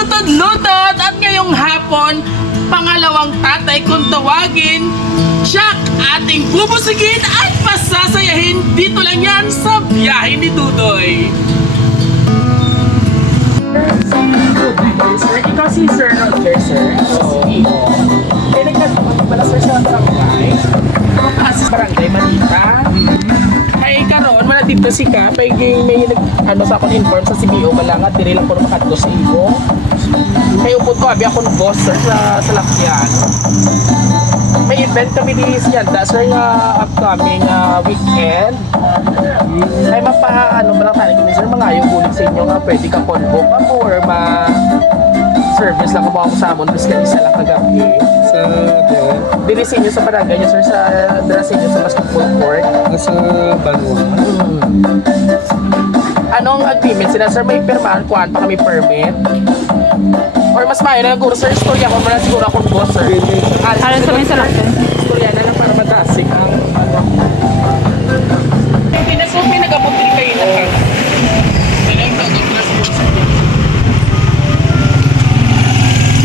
lutod-lutod at ngayong hapon, pangalawang tatay kung tawagin, siya ating bubusigin at pasasayahin dito lang yan sa biyahe ni Dudoy. Sir, ikaw si Sir Roger, sir. Oo. Kaya nagkatapos pala sir sa barangay. Sa barangay Manita. Ay karon wala dito si Ka. May ano sa akong inform sa CBO malangat. Dili lang ko na makadto sa iyo. Kaya upod ko, abi akong boss sir sa Lakyan. May event kami di Sianda sir nga upcoming weekend. Ay ano ba lang tayo kami sir, mga ayaw ulit sa inyo nga pwede ka convoke ako or service lang ako sa amon bis ka isa lang kagabi. Sa Dili sa inyo sa barangay niyo sir, sa dala sa inyo sa basketball court. Nasa Banwa. Anong agreement sila sir? May pirmahan kuhaan pa kami permit? Or mas mayo na siguro sir, istorya ko na siguro akong boss sir. Alam sa may salakyan. Istorya na lang para matasik ang hindi na so pinag-abot din kayo na ka.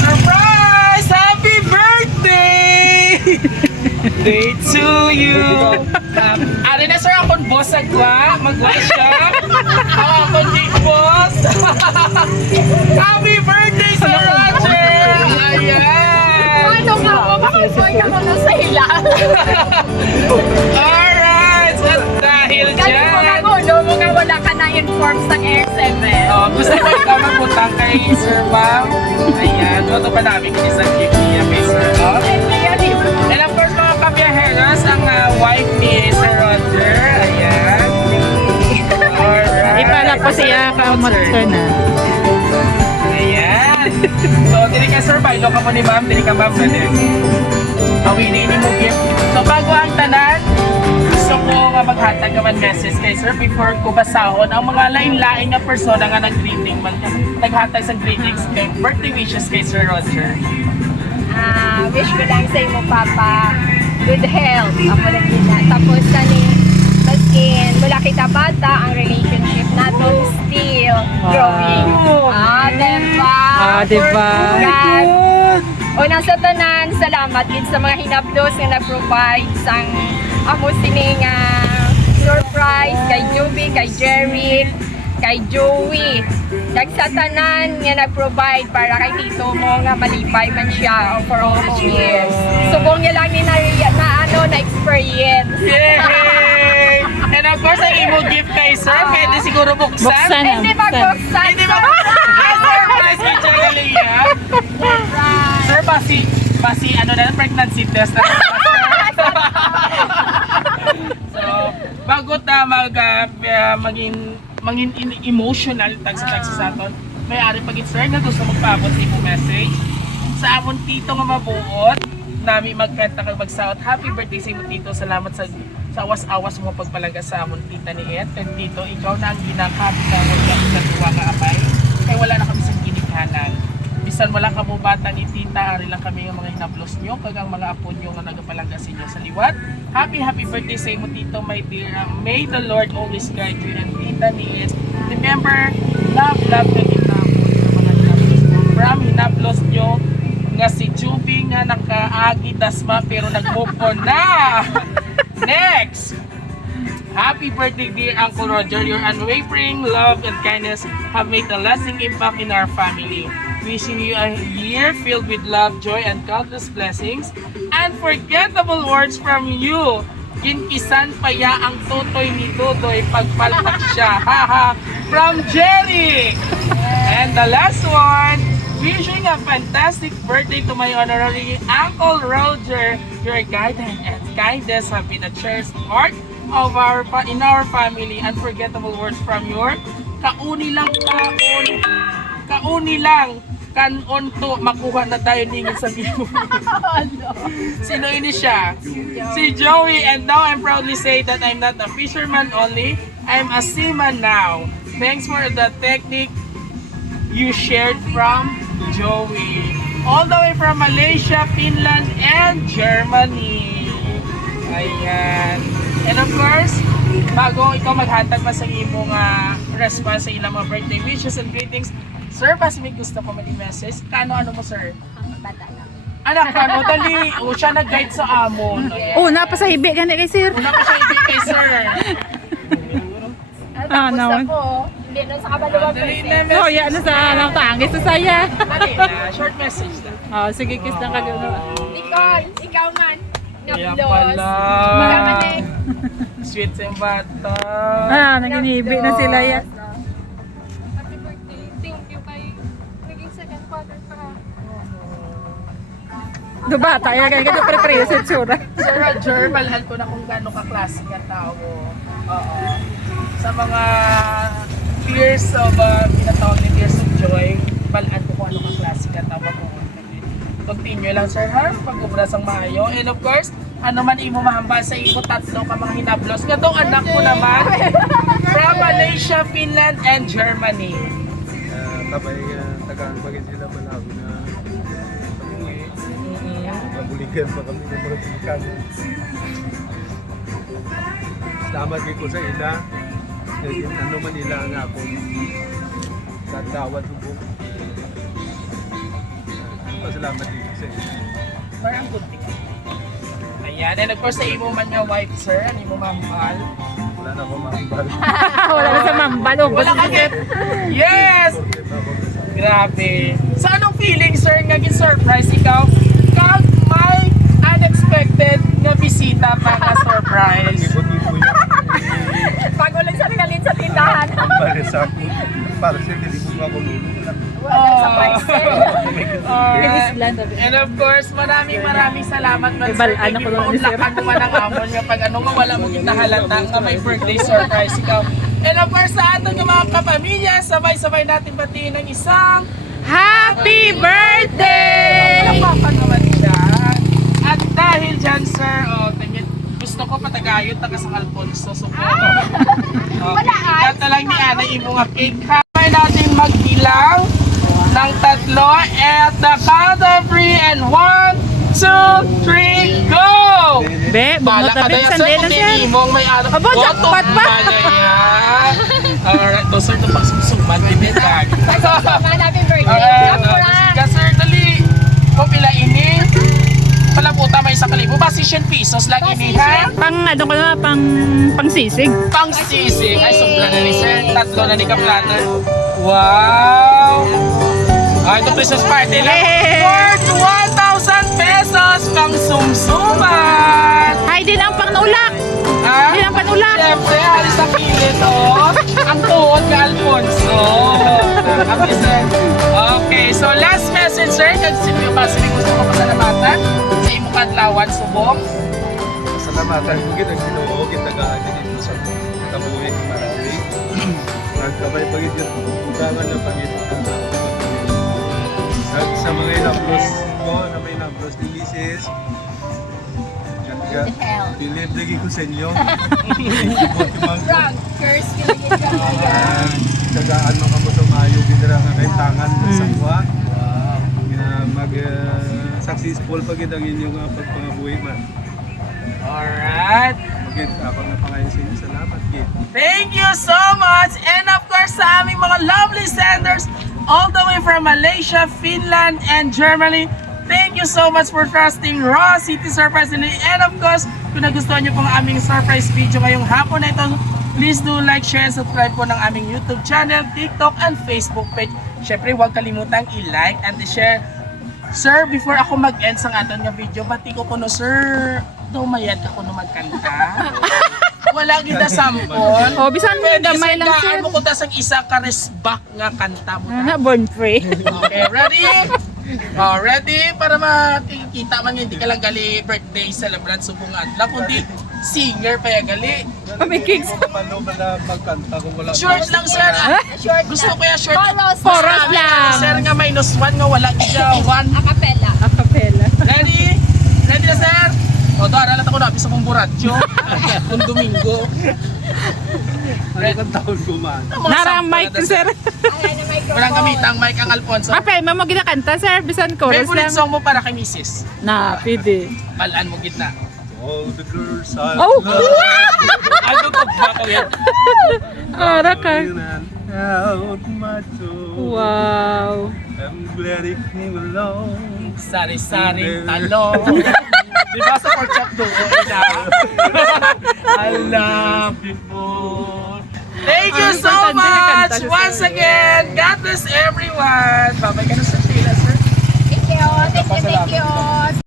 Surprise! Happy birthday! Day to you! Ano na sir, akong boss agwa. Magwa siya. Akong big boss. Happy birthday, Sir Roger! Ayan! Ano nga po? Bakit po ako na sa hilang? Alright! At dahil Kasi po dyan... ako, no, mga wala ka na inform sa Air7. Gusto ko ikaw magputang kay Sir Ma'am. Ayan. Toto pa namin kung isang gift niya kay Sir Ma'am. And of course, mga kabiyaheros, ang wife ni Sir Roger. Ayan. Alright. Ipala po siya kamot ko na. Ayan. So, dili ka Sir Bailo ka mo ni Ma'am. Dili ka Ma'am na din. Awili ni mo gift. So, bago ang tanan, gusto ko nga maghatag naman message kay Sir before ko basahon ang mga lain-lain na persona nga nag-greeting naghatag sa greetings kay birthday wishes kay Sir Roger. Wish ko lang sa imo, Papa, good health. Ako lang din na. Tapos kani, baskin, mula kita bata, ang relationship natin still growing. Diba? diba? God. Unang sa tanan, salamat din sa mga hinapdos na nag-provide sang amo sining surprise kay Juby, kay Jerry, kay Joey. Nagsatanan nga nag-provide para kay tito mo nga malipay man siya for all those years. Subong niya lang ni na experience. Yay! And of course, ang imo gift kay Sir, pwede siguro buksan. Hindi magbuksan. Hindi ba? Surprise kay Chagalia. Sir, basi ano na, pregnancy test na. So, bago ta maging emotional tagsa sa aton, may ari pagit sir nga gusto magpaabot sa imo message sa amon tito nga mabuot nami magkanta kag magsaot happy birthday sa imo tito, salamat sa awas-awas mo pagpalaga sa amon tita ni Et and tito, ikaw na ang ginakabi ka mo sa tuwa nga apay kay wala na kami sa ginikhanan bisan wala ka mo bata ni tita, ari lang kami nga mga hinaplos nyo kag ang mga apo nyo nga nagapalaga sa inyo sa liwat. Happy birthday sa imo tito, my dear. May the Lord always guide you and tita ni it. Remember, love kag hinaplos ng mga hinaplos nyo. From hinaplos nyo nga si Juby nga nakaagi dasma pero nag-move on na. Next! Happy birthday dear Uncle Roger. Your unwavering love and kindness have made a lasting impact in our family. Wishing you a year filled with love, joy, and countless blessings. Unforgettable words from you. Ginkisan pa ya ang tutoy ni Dudoy pagpalpak siya. Haha. From Jerry. And the last one. Wishing a fantastic birthday to my honorary Uncle Roger. Your guidance and kindness have been a cherished part of in our family. Unforgettable words from your kauni lang kanon to makuha na tayo ningin sa gibo. Sino ini siya? Si Joey. And now I'm proudly say that I'm not a fisherman only, I'm a seaman now. Thanks for the technique you shared from Joey. All the way from Malaysia, Finland, and Germany. Ayan. And of course, bago ikaw maghatag pa sa imong response sa ilang mga birthday wishes and greetings, Sir, basta may gusto ko may message. Kano-ano mo, sir? Bata na. Anak, kano, dali. O, siya nag-guide sa amon. Una pa sa hibi gani kay sir. Una pa siya ibig kay sir. Tapos naman. ako, hindi na sa kabaluan Dali kasi. na Oh, message. yan na sa alam tangis sa saya. Dali na, short message na. Oh, sige kiss na kagano. Nicole, ikaw man. Kaya Naplos. pala. Ikaw man eh. Sweet sa yung bata. Naginibi na sila yan. Happy birthday. Thank you kay naging second father pa. Do bata ya kay kado pre-pre sa tsura. Sir Roger, malhan ko na kung gaano ka-klase ka tao. Oo. Sa mga tears of, pinatawag ni Tears of Joy, malhan ko kung ano ka-klase ka tao. Continue lang, sir, ha? Pag-ubras ang maayo. And of course, ano man imo mahambal sa imo tatlo ka mga hinablos. Nga tong anak ko naman, from Malaysia, Finland, and Germany. Kabay tagaan pa rin sila malabo na pamuwi. Mabuligan pa kami ng mga bulikan. Salamat ko sa ila. Ano man nila nga akong tatawad subok. Salamat din sa ila. Parang good thing. Ayan, and of course, sa imo man nga wife, sir, ano imo mahambal. Wala na akong makambal. Wala na sa mambalo. Wala ka get. Yes! Grabe. Sa anong feeling, sir, nga surprise ikaw? Kag may unexpected na bisita pa nga surprise. Ibo-ibo yan. Pag ulit sa galit sa tindahan. Para sa ako. Para sa hindi ko ako lulungan. Wala sa parcel. And of course, maraming salamat man sir. Ibal- ano ko lang ni sir. Paunlakan mo man ang amon nga pag ano nga wala mo ginahalata nga may birthday surprise ikaw. And of course, sa ating mga kapamilya, sabay-sabay natin batiin ng isang Happy birthday! Palakpakan naman dyan. At dahil dyan, sir, gusto ko patagayot taga sa Alfonso. So, Wala, ay. Kata lang ni Ana imo nga cake. Kamay natin magbilang ng tatlo at the count of 3 and 1, 2, 3, go! Be, bungot na be, sandali lang sir. Imong may ano. Aba, jackpot pa. Alright, to sir, ito pagsumsuman. Hindi tag. Pag-sama namin birthday. Alright, Kapura. sige sir, dali. Kung pila ini, palaputa may 1,000. Basisyon pesos lang ini ha. Pang ano ko na, pang sisig. Pang sisig. Ay, sobra na ni sir. Tatlo na ni ka-platter. Wow! Ay, ito Christmas party lang. Hey! Worth 1,000 pesos pang sumsuman. Ay, din ang panulak. Ha? Din ang panulak. Siyempre, alis sa pilit, oh. Ang tuot ka, Alfonso. Happy, sir. Okay, so last message, sir. Kasi yung pasipig gusto ko pasalamatan sa imong kadlawan, subok. Salamatan ko kita Ginoo, kita gaano dito sa kabuhi marami. Nagkabay pagit yung utangan na pagit. Sa mga inaplos ko, na may inaplos ni Mrs. Pilip lagi ko sa inyo. Frank, curse kilagin ka kaya. Tagaan mo kamo sa mayo ginara nga kay tangan sa kuha. Mag successful pagit ang inyong pagpangabuhi man. Alright. Magit ako na pangayon sa inyo. Salamat, Kit. Thank you so much! And of course, sa aming mga lovely senders all the way from Malaysia, Finland, and Germany, thank you so much for trusting Raw City Surprise. And of course, kung nagustuhan nyo pong aming surprise video ngayong hapon na ito, please do like, share, and subscribe po ng aming YouTube channel, TikTok, and Facebook page. Siyempre, huwag kalimutang i-like and i-share. Sir, before ako mag-end sa aton nga video, bati ko kuno, sir, dumayad ako no magkanta. Wala kita sample. Oh, bisan mo gamay lang sir. Ano ko tas ang isa ka resback nga kanta mo Na na. born free. Okay, ready? Oh, ready? Para makikita man hindi ka lang gali birthday celebrant subong adlaw kundi singer pa yung gali. May cakes. Paano ba na magkanta kung wala? Short lang sir. Short Gusto ko yung short. Chorus lang. Sir nga -1 nga wala siya 1. Acapella. Acapella. Ready? Ready na sir? O, doon, alat ako na, bisa mong buradyo. Kung Domingo. Ano kang taon ko man? Narang mic sir. Ay, na microphone. Walang gamitang mic ang Alfonso. Apay, mo ginakanta sir, bisan chorus Favorite lang. song mo para kay Mrs. Na, pwede. Balaan mo gitna. All the girls I Oh! love. Ano ko ba ko yan? Ora ka. Yun, out my door. Wow. I'm glad it came along. Sari-saring talong. Di ba sa pork chop doon na? I love you food. Thank you so much! Once again, God bless everyone! Babay ka na